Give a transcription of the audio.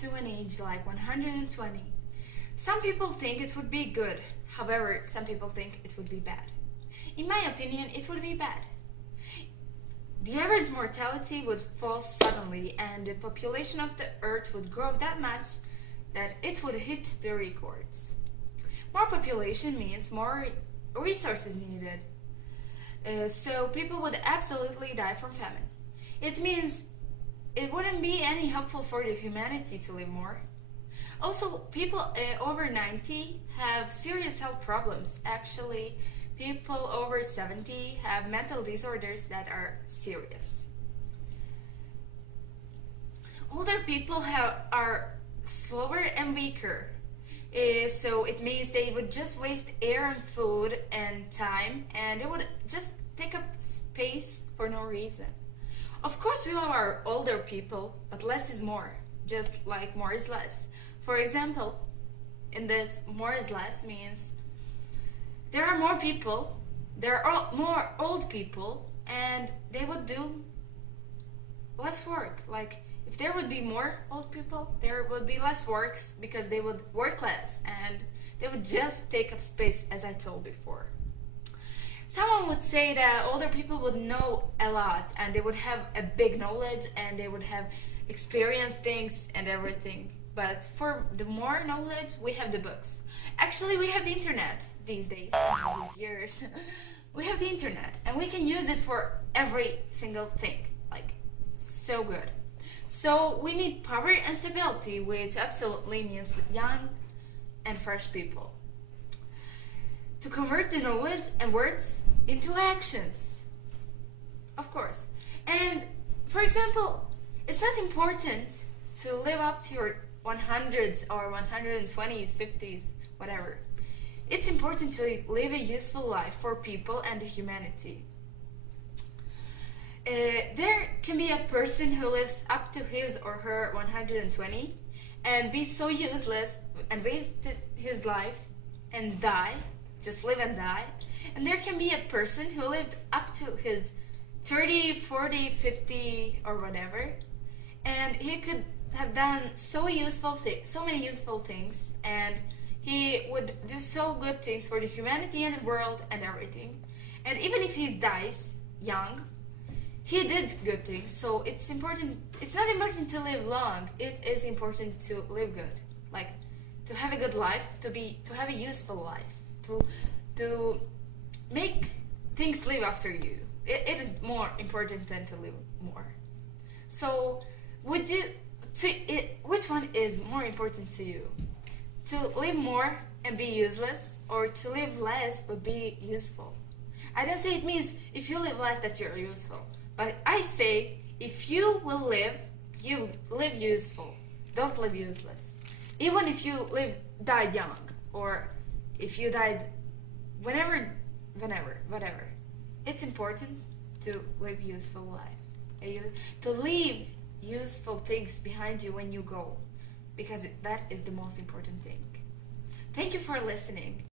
to an age like 120. Some people think it would be good, however, some people think it would be bad. In my opinion, it would be bad. The average mortality would fall suddenly and the population of the Earth would grow that much that it would hit the records. More population means more resources needed. So people would absolutely die from famine. It means it wouldn't be any helpful for the humanity to live more. Also, people over 90 have serious health problems. Actually, people over 70 have mental disorders that are serious. Older people are slower and weaker. So it means they would just waste air and food and time, and they would just take up space for no reason. Of course, we love our older people, but less is more, just like more is less. For example, in this, more is less means there are more people, there are more old people, and they would do less work. Like, if there would be more old people, there would be less works because they would work less and they would just take up space, as I told before. Someone would say that older people would know a lot and they would have a big knowledge and they would have experienced things and everything. But for the more knowledge, we have the books. Actually, we have the internet these days, these years. We have the internet and we can use it for every single thing. Like, so good. So we need power and stability, which absolutely means young and fresh people, to convert the knowledge and words into actions, of course. And for example, it's not important to live up to your 100s or 120s, 50s, whatever. It's important to live a useful life for people and the humanity. There can be a person who lives up to his or her 120 and be so useless and waste his life and die, just live and die. And there can be a person who lived up to his 30, 40, 50 or whatever, and he could have done so many useful things, and he would do so good things for the humanity and the world and everything. And even if he dies young, he did good things. So it's important. It's not important to live long. It is important to live good, like to have a good life, to have a useful life, to make things live after you. It is more important than to live more. So which one is more important to you? To live more and be useless, or to live less but be useful? I don't say it means if you live less that you're useful, but I say if you will live, you live useful. Don't live useless. Even if you died young, or if you died whenever, whatever. It's important to live useful life. To leave useful things behind you when you go, because that is the most important thing. Thank you for listening.